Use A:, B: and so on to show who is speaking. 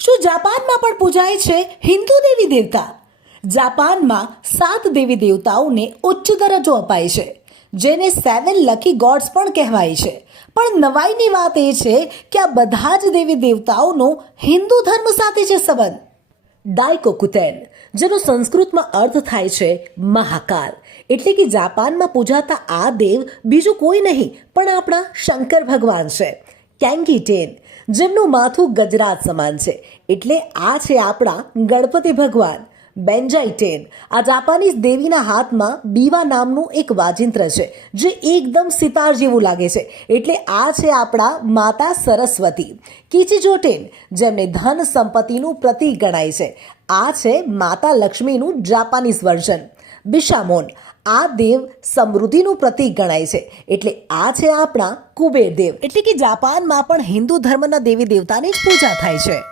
A: શું જાપાનમાં પણ પૂજાય છે? હિન્દુ દેવી દેવતા. જાપાનમાં સાત દેવી દેવતાઓને ઉચ્ચ દરજ્જો અપાય છે, જેને સેવન લકી ગોડ્સ પણ કહેવાય છે. પણ નવાઈની વાત એ છે કે આ બધા જ દેવી દેવતાઓનો હિન્દુ ધર્મ સાથે છે સંબંધ. ડાયકોકુતેન જેનો સંસ્કૃતમાં અર્થ થાય છે મહાકાલ, એટલે કે જાપાનમાં પૂજાતા આ દેવ બીજું કોઈ નહીં, પણ આપણા શંકર ભગવાન છે. કેંગીટેન જેમનું માથું ગજરાત સમાન છે. એટલે આ છે આપણા ગણપતિ ભગવાન. બેન્જાઈ ટેન આ જાપાનીઝ દેવીના હાથમાં બીવા નામનું એક વાજિંત્ર છે, જે એકદમ સિતાર જેવું લાગે છે. એટલે આ છે આપણા માતા સરસ્વતી. કીચીજોટેન જેમને ધન સંપત્તિનું પ્રતીક ગણાય છે. આ છે માતા લક્ષ્મીનું જાપાનીઝ વર્ઝન. બિશામોન, આ દેવ સમૃદ્ધિનું પ્રતીક ગણાય છે. એટલે આ છે આપણા કુબેર દેવ. એટલે કે જાપાનમાં પણ હિન્દુ ધર્મના દેવી દેવતાની પૂજા થાય છે.